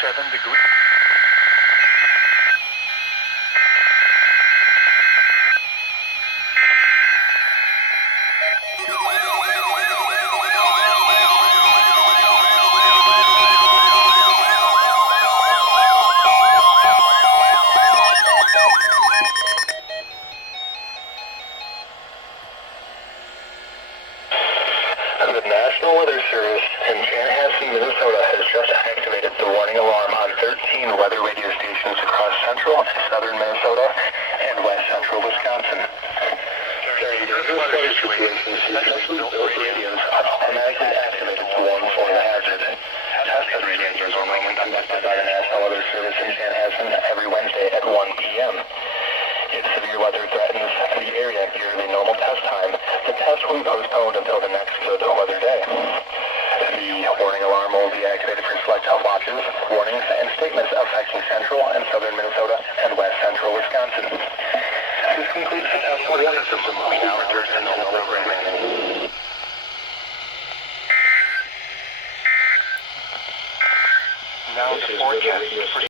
27 degrees. The National Weather Service in Chanhassen, Minnesota has just activated the warning alarm on 13 weather radio stations across central and southern Minnesota and west central Wisconsin. During dangerous weather situations, specially built radios are automatically activated to warn for the hazard. Tested radios are normally conducted by the National Weather Service in Chanhassen every Wednesday at 1 p.m. If severe weather threatens the area during the normal test time, the test will be postponed until the next good weather day. The warning alarm will be activated for select watches, warnings, and statements affecting central and southern Minnesota and west central Wisconsin. This concludes the test weather system. We now return to normal programming. Now the forecast.